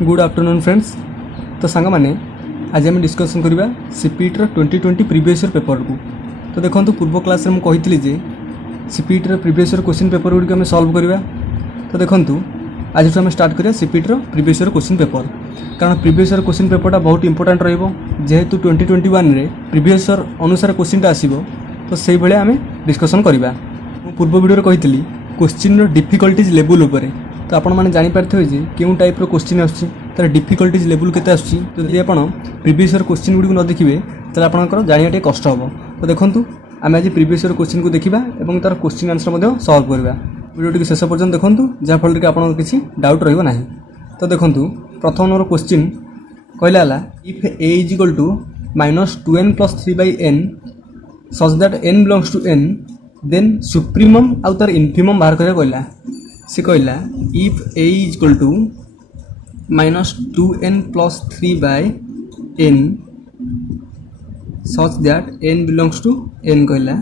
Good afternoon friends. तो सांग मैंने आज आम डिस्कसन करवा सीपीटी 2020 प्रीवियस ईयर पेपर को। तो देखो पूर्व क्लास में मुझे जे CPT previous year question paper गुड़िक आम सल्व करवा। तो देखो आज आम स्टार्ट करिया CPT previous year question paper, कारण प्रीवियस ईयर क्वेश्चन पेपरटा बहुत इंपोर्टेंट जेहेतु 2021 रे प्रीवियस ईयर अनुसार क्वेश्चनटा आसीबो। तो से भाई आम डिस्कसन करवा। पूर्व वीडियो कही क्वेश्चन डिफिकल्टीज लेवल उपर, तो आपण मैंने जानीपारे जे क्यों टाइप क्वेश्चन आसुच्छी तार डिफिकल्टीज लेवल केते आसुच्छी। जदि आप प्रीवियस ईयर क्वेश्चन गुड़ी न देखिए तो आपंकर जाना टे कष्ट हम। तो देखो आम आज प्रीवियस ईयर क्वेश्चन को देखा और तार क्वेश्चन आंसर सल्व करवा। वीडियो शेष पर्यंत देखूँ जहाँफल कि आप किसी डाउट रही। तो देखो प्रथम नंबर क्वेश्चन कहला if A is equal to -2n + 3/n such that n belongs to n then supremum आउ तार इनफिमम बाहर करा कहला। से कहला if A is equal to -2n + 3/n such that n belongs to n कहला,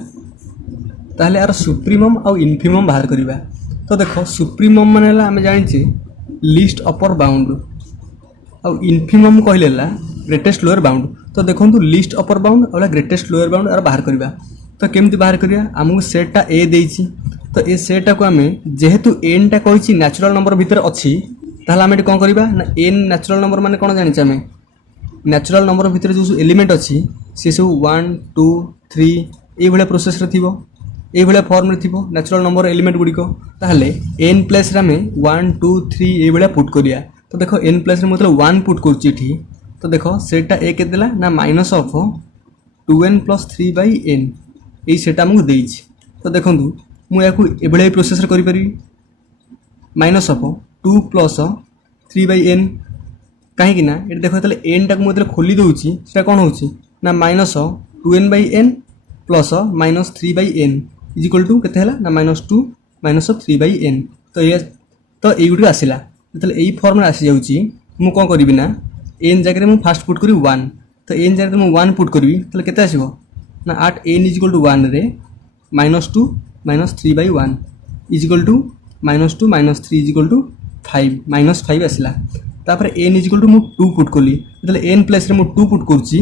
ताहले यार सुप्रीमम आउ इनफिमम बाहर करवा। तो देखो सुप्रीमम माने आम जानी लिस्ट अपर बाउंड आउ इनफिमम कहला ग्रेटेस्ट लोअर बाउंड। तो देखो लिस्ट अपर बाउंड और ग्रेटेस्ट लोअर बाउंड यार बाहर करवा। तो केमती बाहर करिया, आमको सेटा ए देइछि। तो ए सेटा को आम जेहेतु एन टा कही नेचुरल नंबर भितर अच्छी, ताहले आम कौन करवा ना एन नेचुरल नंबर माने कौन जानी आम नेचुरल नंबर भितर जो एलिमेंट अच्छी सी सब 1 2 3 ये प्रोसेस थी ये फॉर्म थी नेचुरल नंबर एलिमेंट गुड़िक। ताहले एन प्लेस आम 1 2 3 ये पुट करिया। तो देखो एन प्लेस मतलब 1 पुट करुच्ची। तो देखो सेटा ए के देला ना -2n + 3/n यही सेटा आमको देइछि। तो देखो मुझे ये प्रोसेस करी -2 + 3/n कहीं ये देखो एन टाक मुझे खोली दूसरी से कौन हो ना -2n/n + -3/n is equal to के ना -2 - 3/n। तो ये गुड़ आसला जो यही फॉर्म आसी जाऊँगी मुझे कौन करी ना एन जगह मुझे फास्ट पुट करी 1। तो एन जगह मुझे 1 पुट करी तो के आसो ना 8 n इज इक्वल टू 1 रे -2 - 3/1 is equal to -2 - 3 is equal to 5 -5 आसला। तापर n इज इक्वल टू मुझे 2 पुट कली जो n प्लेस मुझे 2 पुट करुच्ची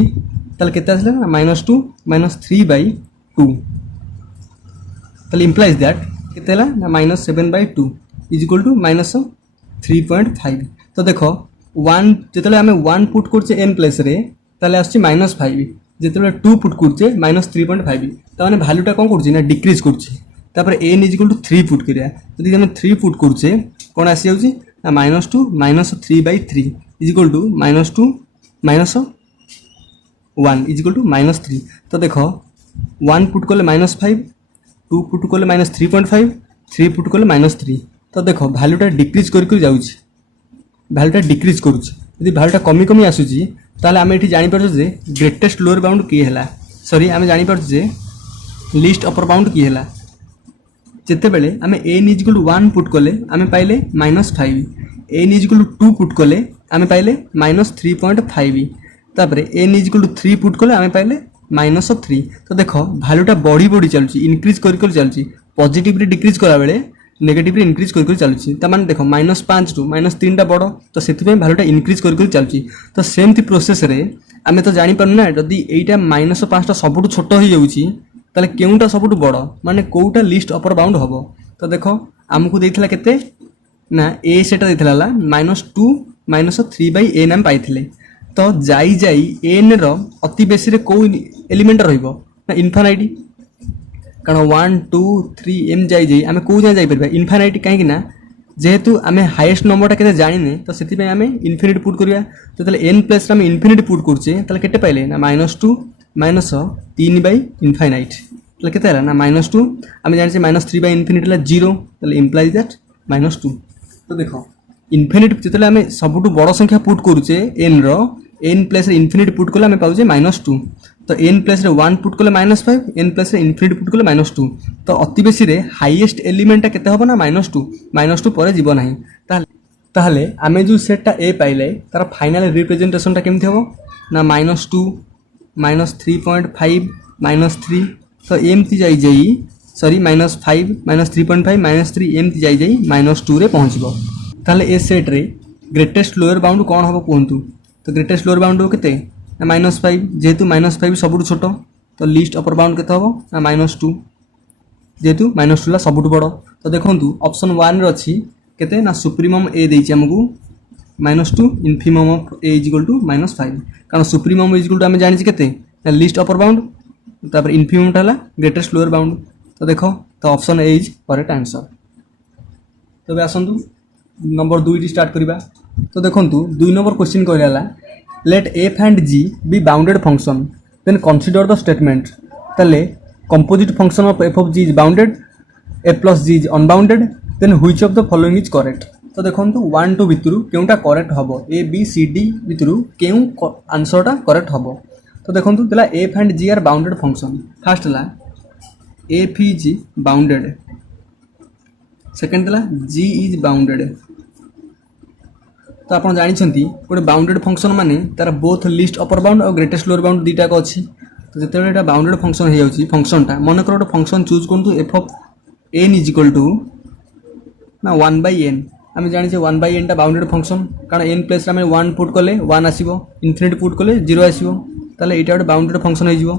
के आसला ना -2 - 3/2। तो इम्प्लाइज दैट के ना -7/2 इज इक्वल टू -3.5। तो देखो 1 जो आम 1 पुट करचे n प्लेस रे ताले आसछि -5, जो 2 पुट करचे -3.5। तो मैंने भैल्यूटा कौन कर डिक्रीज कर n is equal to 3 put करिया। जदि आम 3 पुट करचे कौन आसी जाउछि ना -2 - 3/3 is equal to -2 - 1 is equal to -3। तो देखो 1 पुट कले -5, 2 पुट कले -3.5, 3 पुट कले -3। तो देखो भैल्यूटा डिक्रीज कर जाउछि, भैल्यूटा डिक्रीज करुच्ची। यदि भैल्यूटा कमी कमी आसूची ताहले आम ये जापर ग्रेटेस्ट लोअर बाउंड किए है, सॉरी आम जापर लिस्ट अपर बाउंड किए है। जिते बेले आम n is equal to 1 put कले आम पाइले -5, n is equal to 2 put कले आम पाइले -3.5, तापर n is equal to 3 put कले आम पाइले -3। तो देखो भैल्यूटा बढ़ी बढ़ी चलुची, इनक्रीज कर चलुची, पॉजिटिव डिक्रीज कला बेले नेगेटिव इनक्रीज कर चलुची। तार देखो -5 टू -3 टा बड़, तो से भैल्यूटा इनक्रीज कर चलुची। तो सेमती प्रोसेस रे आम तो जापर ना जदि यहीटा -5 सबुठ छोट हो जाऊँगी ताले केउटा सबुठ बड़ माने कोउटा लिस्ट अपर बाउंड हम। तो देखो आमको देइथिला केते ना ए सेटा देइथिला -2 - 3/n आम पाइथिले। तो जाई जाई एन रो अति बेसी रे को एलिमेंट रहिबो ना इनफाइनाइट, कारण 1 2 3 एम जाई जाई आम कौ जाए जापर इनफाइनाइट कहीं जेहेतु आम हाईएस्ट नंबरटा के जाने तो से आम इनफिनिट पुट करिया। जो एन प्लेस आम इनफिनिट पुट करचे के पाइले ना -2 - 3/इनफाइनाइट के ना -2 आम जाने -3/इनफिनिट 0, इम्प्लाइज दैट -2। तो देखो इनफिनिट जो आम सबुठ बड़ संख्या पुट करुचे एन रो एन प्लेस इनफिनिट पुट कले आम पाचे -2। तो एन प्लेस 1 पुट कले -5, एन प्लेस इनफिनिट पुट कले -2। तो अति बेसी रे हाईएस्ट एलिमेंटा केते हबो ना -2 पर जीव नाही। ताहले आमे जो सेटटा ए पाइले तार फाइनल रिप्रेजेंटेशनटा केमथि हबो ना -2 - 3.5 -3। तो एमती जाई जाई सॉरी -5 -3.5 -3 एमती जाई जाई -2 रे पहुँचबो। ताहले ए सेट रे ग्रेटेस्ट लोअर बाउंड कौन हम कहतु तो ग्रेटेस्ट लोअर बाउंड हम के -5 जेहेतु -5 सब छोट तो लिस्ट अपर बाउंड के हम ना -2 जेहेतु -2 सब बड़ तो देखो ऑप्शन 1 अच्छी केते ना सुप्रीमम ए देछि हमकु -2 infimum of A is equal to -5 कारण सुप्रीमम इज इक्वल टू आम जानी केते ना लिस्ट अपर बाउंड तापर इनफिमम है ग्रेटेस्ट लोअर बाउंड तो देखो तो option A is correct answer. तबे आसंतु नंबर 2 स्टार्ट करिबा तो देखंतु 2 नंबर क्वेश्चन कहला let f and g be bounded function then consider the statement तले composite function of f of g is bounded f plus g is unbounded then which of the following is correct तो देखंतु 1 2 भितरु केउटा correct हबो a b c d भितरु केउ आंसरटा correct हबो तो देखंतु तला f and g are bounded function first ला f is bounded second तला g is bounded तो आपण जानि छंती गोटे बाउंडेड फंक्शन माने तार बोथ लिस्ट अपर बाउंड और ग्रेटेस्ट लोअर बाउंड दीटा को अछि तो जिते एटा बाउंडेड फंक्शन हो जाउची फंक्शनटा मन कर गोटे फंक्शन चूज करतु f of n is equal to ना 1/n आम जानी 1/n टा बाउंडेड फंक्शन कारण n प्लेस रे 1 पुट कले 1 आसीबो इनफिनिटी पुट कले 0 आसीबो ताले एटा गोटे बाउंडेड फंक्शन हो जिवो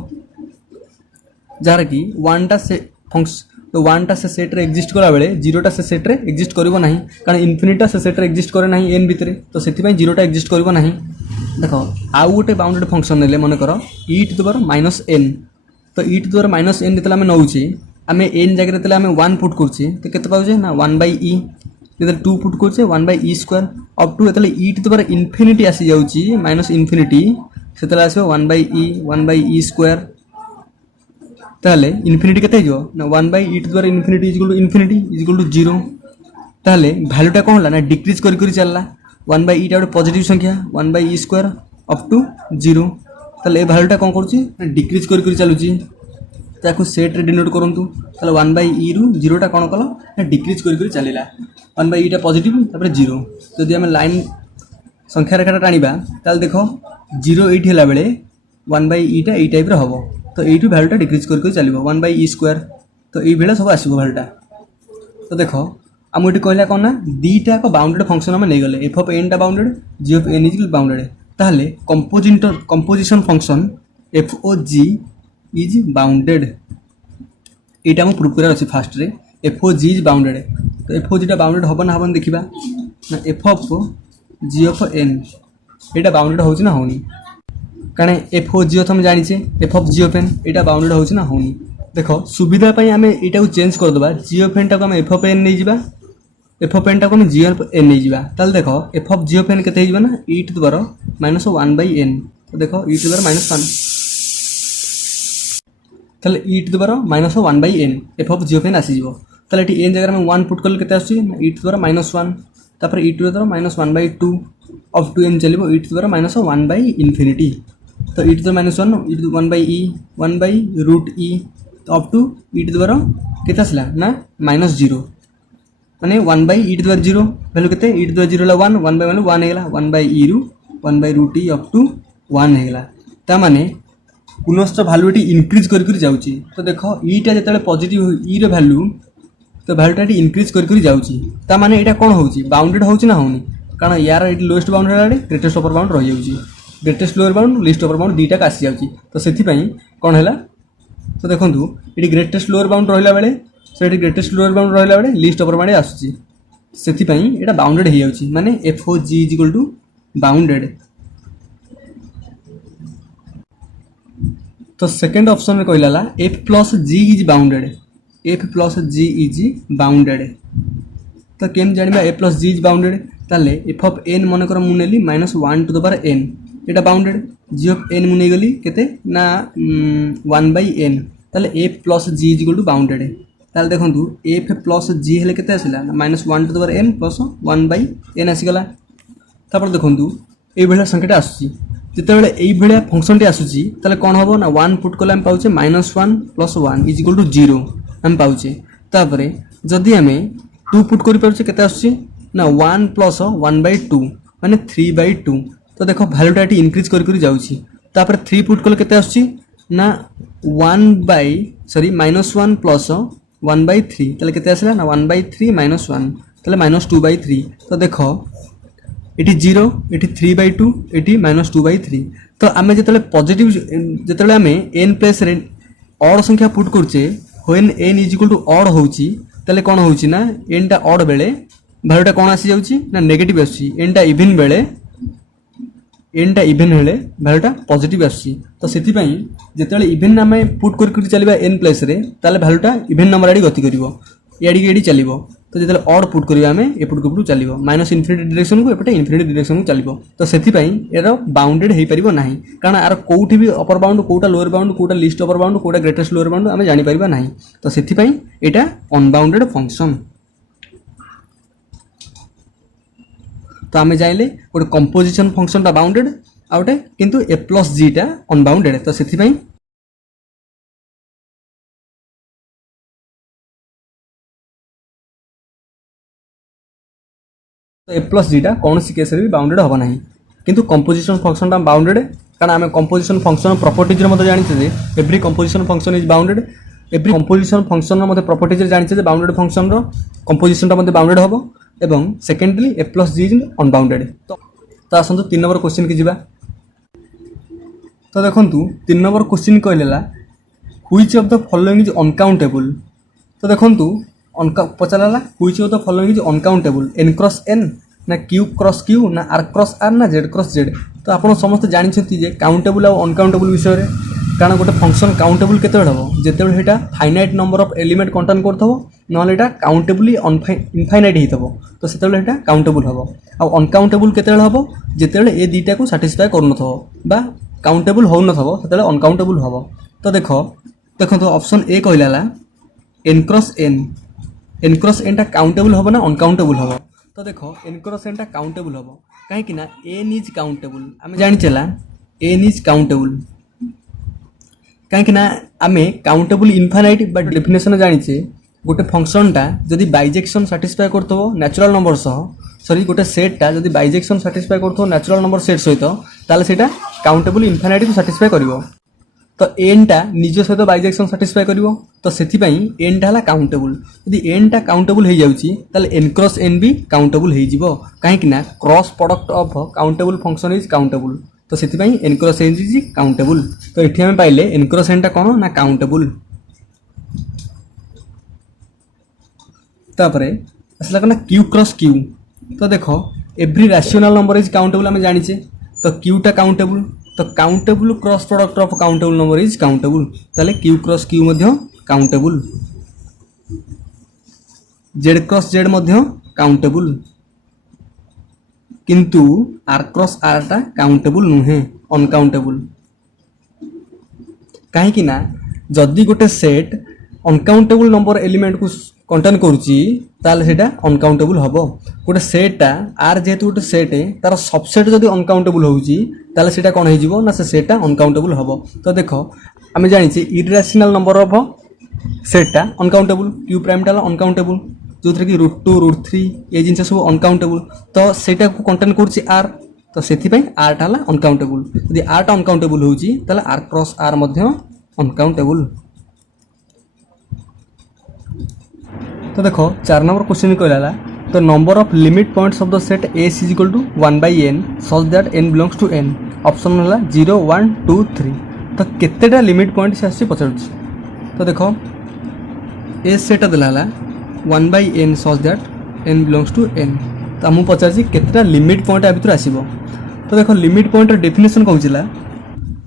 जार कि 1 टा से फंक्शन तो 1 टा से सेट रे एग्जिस्ट करा बेले 0 टा से सेट रे एग्जिस्ट करबो नाही कारण इनफिनिटी टा से सेट रे एग्जिस्ट करे नाही n भितरे तो सेति पय 0 टा एग्जिस्ट करबो नाही देखो आउ गोटे बाउंडेड फंक्शन नेले मन कर e to the power -n तो e to the power -n जेतला हम नउचे आमे n जगह रेतला हम 1 पुट करछे तो केते पाउजे ना 1/e जेतला 2 पुट करछे 1/e स्क्वायर अप टू जेतला e to the power infinity आसी जाउची माइनस इनफिनिटी सेतला आसीबो 1/e स्क्वायर ताले इनफिनिटी केते जो ना 1/e to the power infinity is equal to 0 ताले वैल्यूटा कोन होला ना डिक्रीज करी करी चलला 1/e टा गोटे पॉजिटिव संख्या 1/e स्क्वायर अप टू 0 ताले ए वैल्यूटा कोन करूची डिक्रीज करी करी चलुची ताको सेट रे डिनोट करंतु ताले 1/e रु 0 टा कोन कलो ना डिक्रीज करी करी चलेला 1/e टा पॉजिटिव तापर 0 जदि हम लाइन संख्या रेखाटा टाणीबा ताले देखो 0 8 हैला बेले 1/e टा ए टाइप रे हबो तो एटू वैल्यूटा डिक्रीज करी करी चलिबो 1/e स्क्वायर तो ए बेले सब आसीबो वैल्यूटा तो देखो आम ये कहला कौन ना दीटा को बाउंडेड फंक्शन आम नहीं गले एफ ऑफ एन टा bounded g of n is bounded ताहले composition function f o g is bounded एटा हम प्रूव करार अछि फास्ट रे f o g is bounded तो एफ ओ जी टा बाउंडेड हबो ना हबन देखिबा ना f of g of n एटा बाउंडेड होछि ना होनी कारण एफ ओ जी ऑफ हम जानि छे f of g of n एटा बाउंडेड होछि ना होनी देखो सुविधा पई आमे एटा को चेंज कर दबा जी ऑफ एन टा को हम एफ ऑफ एन नै जिबा एफ ऑफ एन टा को हम जी ऑफ एन नै जिबा ताल देखो f of g of n केते हिजबा ना e to the power -1/n तो देखो e टू द पावर -1 ताले e to the power -1/n f of g of n आसी जिवो ताले एटी n जगह में 1 पुट कर केते आसी e टू द पावर -1 तापर e to the power -1/2 of 2n चलिबो e to the power -1/infinity तो e to the power -1 e to 1/e 1/√e up to e to the power केते आसला ना -0 माने 1/e to the power 0 value केते e to the power 0 ला 1 1/1 1 हेला 1/e रु 1/√e अप टू 1 हेला ता माने पुनश्च वैल्यूटी इंक्रीज कर कर जाउची तो देखो e टा जतले पॉजिटिव e रो वैल्यू तो वैल्यूटी इंक्रीज कर कर जाउची ता माने एटा कोन होउची बाउंडेड होउची ना होउनी कारण यार एटी लोएस्ट बाउंड आडे ग्रेटेस्ट अपर बाउंड रहि जाउची greatest lower bound least upper bound दीटा आसी जाउची तो सेथि पई कोन हैला तो देखंतु एटी ग्रेटेस्ट लोअर बाउंड रहिला बेले सो एटी ग्रेटेस्ट लोअर बाउंड रहिला बेले लिस्ट अपर बाउंड आसुची सेथि पई एटा बाउंडेड हे जाउची माने f o g is equal to bounded तो सेकंड ऑप्शन में कहला f plus g is bounded f plus g is bounded तो केम जानिबा f plus g is bounded ताले एफ ऑफ एन मन कर मु नेली -1 टू द पावर n एटा बाउंडेड जी ऑफ एन मु नै गली केते ना 1/n ताले f plus g is equal to bounded ताले देखंतु एफ प्लस जी हेले केते आसिला -1 to the power n plus 1/n आसी गला तापर देखंतु ए बेला संख्याटा आसुची जेते बेले एई बेला फंक्शन टी आसुची ताले कोन हबो ना 1 पुट कले हम पाउचे -1 प्लस 1 इज इक्वल टू 0 हम पाउचे तापरे जदी हमें 2 पुट करि पाउचे केते आसुची ना 1 प्लस 1/2 माने 3/2 तो देखो वैल्यूटा एटी इंक्रीज करि करि जाउची तापर 3 पुट कले केते आसुची ना -1 प्लस 1/3 ताले केते आसला ना 1/3 -1 ताले -2/3 तो देखो एटी 0 एटी 3/2 एटी -2/3 तो आम जो पॉजिटिव जो आम n प्लेस रे ऑड संख्या पुट करछे when n is equal to odd होउची तले कोन होउची ना n टा ऑड बेले वैल्यूटा कोन आसी जाउची ना नेगेटिव आसी n टा इवन बेले n टा इवन हेले वैल्यूटा पॉजिटिव आसी तो सेति पई जेतेले इवन आम पुट कर चलबा n प्लेस रे ताले वैल्यूटा इवन नंबर आडी गति करिवो याडी एडी चलिवो तो जेतेले ऑड पुट करियो आमे एपुट को चलिवो माइनस इन्फिनिटी डायरेक्शन को एपटे इन्फिनिटी डायरेक्शन को चलिवो तो सेति पई एरो बाउंडेड हेई परिबो नाही कारण आर कोउठी भी अपर बाउंड कोटा लोअर बाउंड कोटा लिस्ट अपर बाउंड कोटा ग्रेटेस्ट लोअर बाउंड आमे जानि परिबा नाही तो सेति पई एटा अनबाउंडेड फंक्शन तो आमे जाइले गोटे कंपोजिशन फंक्शन टा बाउंडेड आउटे किंतु a प्लस g टा अनबाउंडेड तो सेति पई तो ए प्लस जीटा कौन सी केस भी बाउंडेड हम ना किंतु कंपोजिशन फंक्शन बाउंडेड कारण आम कंपोजिशन फंक्शन प्रॉपर्टीज मत जानी every composition function is bounded every composition function मत प्रॉपर्टीज जानी बाउंडेड फंक्शन कंपोजिशन मत बाउंडेड हम एवं secondly a plus g is unbounded तो आसतु 3 नंबर क्वेश्चन की जीवा तो देखु 3 नंबर क्वेश्चन कहला which of the following is uncountable तो देखु पचारा which of the following is uncountable n cross n ना q क्रॉस q ना r क्रॉस r ना z क्रॉस z तो आप समस्त जानते जे काउंटेबल और अनकाउंटेबल विषय में कारण गोटे फंक्शन काउंटेबल केते हम जिते सेटा finite number of element contain करथबो नले एटा काउंटेबली इनफाइनाइट हितबो तो सेते एटा काउंटेबल हबो आ अनकाउंटेबल केते हबो जिते ए दुटा को सैटिस्फाई करनथबो बा काउंटेबल हो नथबो सेते अनकाउंटेबल हबो तो देखो ऑप्शन ए कहला n क्रॉस n टा काउंटेबल हम ना अनकाउंटेबल हम तो देखो n क्रॉस n टा काउंटेबल हम कहीं ना n इज काउंटेबल आम जानी चला n इज काउंटेबल कहीं ना आम काउंटेबल इनफाइनाइट बट डेफिनेशन जानीचे गोटे फंक्शन टा जदि बाइजेक्शन सैटिस्फाई करथबो नेचुरल नंबर सॉरी गोटे सेट टा जदि बाइजेक्शन सैटिस्फाई करथबो नेचुरल नंबर सेट सहित ताले सेटा काउंटेबल इनफाइनाइट को सैटिस्फाई करिवो तो n टा निज सहित बाइजेक्शन सैटिस्फाई करिवो तो सेति पई n टा हला काउंटेबल यदि n टा काउंटेबल हो जाउची ताले n क्रॉस n भी काउंटेबल हो जिवो काहे ना cross product of countable function is countable तो सेति पई n cross n is countable तो एठी हम पाइले n क्रॉस n टा कोन ना काउंटेबल तापरे असला कना q क्रॉस q तो देखो every rational number is countable हम जानिचे तो q टा काउंटेबल तो countable cross product of countable number is countable ताले q क्रॉस q मध्य काउंटेबल z क्रॉस z मध्य काउंटेबल किंतु r क्रॉस r टा काउंटेबल नुहे अनकाउंटेबल कहीं कि ना जदि गोटे सेट अनकाउंटेबल नंबर एलिमेंट को कंटेन करुची ताले सेटा अनकाउंटेबल हबो गोटे सेटा आर जेहेतु गोटे सेट तार सबसेट जदि अनकाउंटेबल होउची ताले सेटा कोन हे जिवो ना से सेटा अनकाउंटेबल हबो तो देखो आमे जानिछि इरेशनल नंबर ऑफ सेटा अनकाउंटेबल q प्राइम टा अनकाउंटेबल जो कि √2 √3 ये जिनस सब अनकाउंटेबल तो सेटा को कंटेन करुची r तो सेति पई r टा अनकाउंटेबल यदि r टा अनकाउंटेबल होउची ताले r क्रॉस r मध्य अनकाउंटेबल तो देखो 4 नंबर क्वेश्चन कहला तो number of limit points of the set S is equal to 1/n such that n belongs to n option होला 0 1 2 3 तो केतेटा लिमिट पॉइंट से आसी पचारुछ तो देखो S सेट देला 1/n such that n belongs to n तो हम पचारछि केतेटा लिमिट पॉइंट आ भितर आसीबो तो देखो लिमिट पॉइंट डेफिनेशन कहउजिला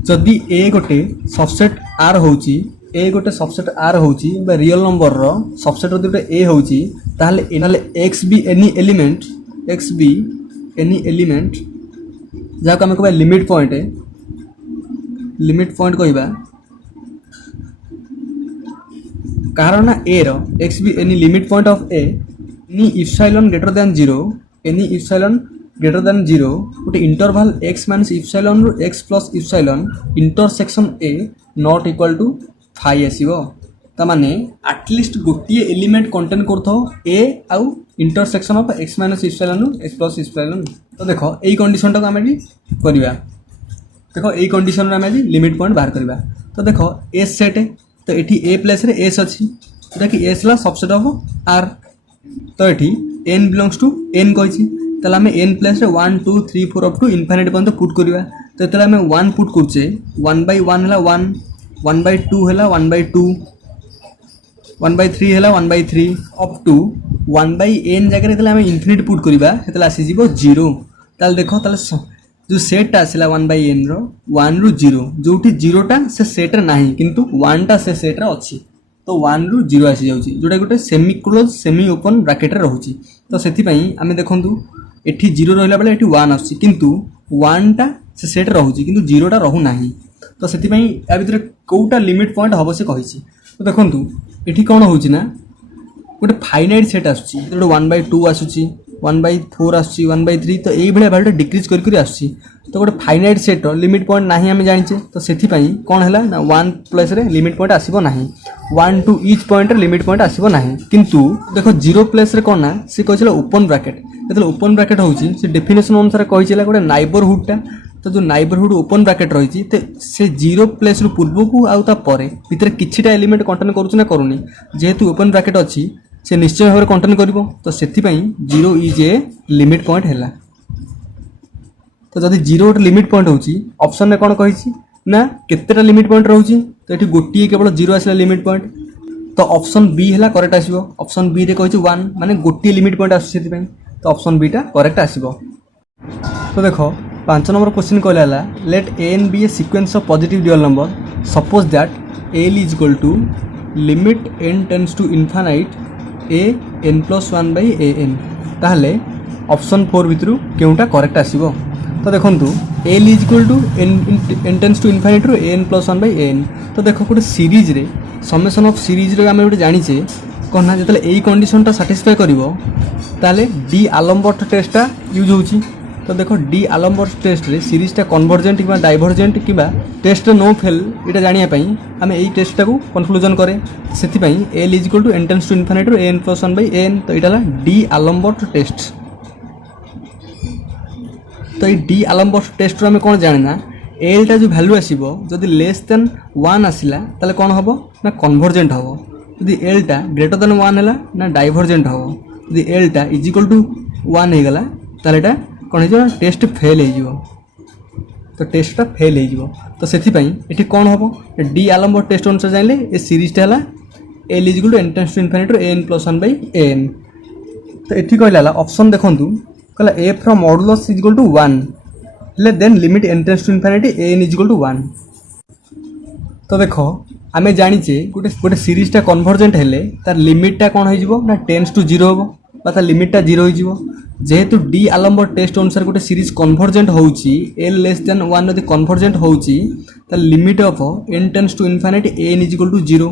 जदि a गोटे सबसेट r होउची ए गोटे सबसेट आर होउची बा रियल नंबर रो सबसेट जदि गोटे ए होउची ताले एक्स बी एनी एलिमेंट जाको हम कहबा लिमिट पॉइंट कहबा कारण ना ए रो x be any limit point of A any epsilon greater than 0 गोटे इंटरवल x माइनस इप्सिलॉन रो x plus epsilon intersection A not equal to phi आसीबो त माने एटलिस्ट गोटे एलिमेंट कंटेन करथो ए आउ intersection of x minus epsilon x plus epsilon तो देखो एई कंडीशन टा हम एडी करबा देखो एई कंडीशन रे हम एडी लिमिट पॉइंट बाहर करबा तो देखो s सेट तो एठी a प्लेस रे s अछि देखि s ला सबसेट ऑफ r तो एठी n बिलोंग्स टू n कहिछि ताले आम n place 1 2 3 4 up to infinite पर्यंत पुट करवा। तो ये आम 1 पुट करुचे 1/1 है 1 1/2 है 1/2 1/3 है 1/3 अप टू 1/n जगह आम इनफिनिट पुट करवा से आसीज 0। ताल देख ताल जो सेटा आसला 1/n रो 1 रु 0 जोटी 0टा से सेट ना किंतु 1टा से सेट्रे अच्छी तो 1 रु 0 आसी जाउची जोटा गोटे semi close semi open bracket रोची। तो से आम देखूँ एठी 0 रहा बेले एठी 1 आसी किंतु 1टा से सेट रोची किंतु 0टा रहू ना। तो से या भितर कोटा लिमिट पॉइंट हम से कही। तो देखूँ ये कौन हो गोटे फाइनाइट सेट आसूँ 1/2 आसूँ 1/4 आसूँ 1/3 तो यही भैया डिक्रीज कर आसूँ। तो गोटे फाइनाइट सेट लिमिट पॉइंट ना आम जाचे तो से कौन है ना 1 प्लस लिमिट पॉइंट आसब ना 1 to each point limit point आसब ना किंतु देख 0 प्लस कौन ना सी कही ओपन ब्रैकेट जो ओपन ब्रैकेट होची से डेफिनेशन अनुसार कही गोटे नाइबरहुडटा। तो जो नाइबरहुड ओपन ब्रैकेट रही से 0 प्लेस रु पूर्व को आउता परे भितर किछिटा एलिमेंट कंटेन करूँ ना करूनी जेहेतु ओपन ब्रैकेट अच्छी से निश्चय भाव में कंटेन कर। तो से 0 इज ए लिमिट पॉइंट है। तो जब 0 गोटे लिमिट पॉइंट होची ऑप्शन में कौन कही ना केतेटा लिमिट पॉइंट रोची तो ये गोटे केवल 0 आसला लिमिट पॉइंट। तो ऑप्शन बी है करेक्ट आसो। ऑप्शन बी रे कही 1 माने गोटे लिमिट पॉइंट आस तो ऑप्शन बी टा करेक्ट आसो। तो देख 5 नंबर क्वेश्चन कहला let n be a sequence of positive real number suppose that l is equal to limit n tends to infinite a n plus 1/an ताहले option 4 भितर केउटा correct आसीबो। तो देखो l is equal to n tends to infinite रो n plus 1/an। तो देखो गोटे series रे समेसन ऑफ सीरीज रे आमे गोटे जानिचे कौन ना जतले एई कंडीशन टा सैटिस्फाई करिवो ताले डी आलम्बर्ट टेस्टटा यूज होची। तो देखो डी आलम्बर्ट टेस्ट रे सीरीजटा कन्वर्जेंट कि डाइवर्जेंट कि टेस्ट नो फेल ये जानिया आम यही टेस्टा को कन्क्लूजन करे से l is equal to n tends to infinite रो एन प्लस 1/an। तो यहाँ डी आलम्बर्ट टेस्ट। तो ये डी आलम्बर्ट टेस्ट आम कौन जाना एल टा जो भैल्यू आसो जदि लेस देन 1 आसला ताले कौन हम ना कन्वर्जेंट हम जदि एल टा ग्रेटर देन 1 है ना डाइवर्जेंट हम जदि एल टा इज इक्वल टू 1 हो गला ताले एटा कौन हो टेस्ट फेल हो। तो टेस्टा फेल हो। तो से ये कौन हम डी आलम्बर्ट टेस्ट अनुसार जाइले ए सीरीजटा है L is equal to n tends to infinite रो एन प्लस 1/an। तो ये कहला ऑप्शन देखूँ कहला A from modulus is equal to 1 ले then limit n tends to infinite n is equal to 1। तो देख आम जाचे गोटे गोटे सीरीजटा कन्वर्जेंट हेले तार लिमिटटा कौन हो ना टेंड्स टू 0 हम बा लिमिटटा 0 हो जेहेतु डी आलम्बर्ट टेस्ट अनुसार गोटे सीरीज कन्वर्जेंट होउची एल लेस देन 1 यदि कन्वर्जेंट होउची त limit of n tends to infinite n is equal to 0।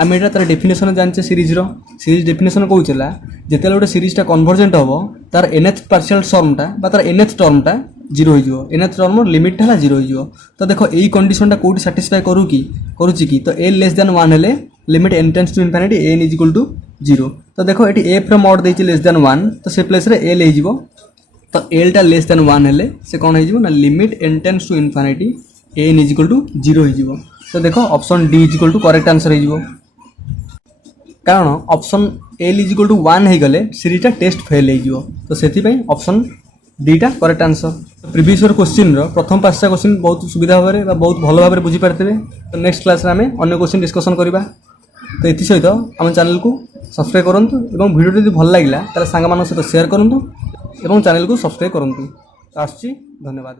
आम एटा तार डेफिनेशन जानचे सीरीज डेफिनेशन कहूला जिते गोटे सीरीजटा कन्वर्जेंट हम तार एनएथ पार्शियल टर्मटा बा तार एनएथ टर्मटा 0 हो एनएथ टर्म लिमिट है 0 हो। तो देखो यही कंडीशनटा कौटी साटिस्फाई करुच्ची कि तो एल लेस देन 1 हेले limit n tends to infinite n is equal to 0। तो देखो ये ए फ्रॉम मॉड देछि लेस देन 1 तो से प्लेस रे एल हो। तो एल टा लेस देन 1 हेले से कौन हो ना limit n tends to infinite n is equal to 0 हो। तो देखो option D is equal to correct answer हो कारण option L is equal to 1 हो गले सीरीजटा टेस्ट फेल हो। तो से ऑप्शन डी टा correct answer. Previous year question रो प्रथम 5टा क्वेश्चन बहुत सुविधा भाव में बहुत भल भाव में बुझी पारे। तो नेक्स्ट क्लास आम अन्य क्वेश्चन डिस्कसन करवा। तो ये सहित आम चैनल को सब्सक्राइब करूँ और वीडियो यदि भल लगे तार सांग सहित शेयर करूँ और चैनल को सब्सक्राइब करूँ। आसुची धन्यवाद।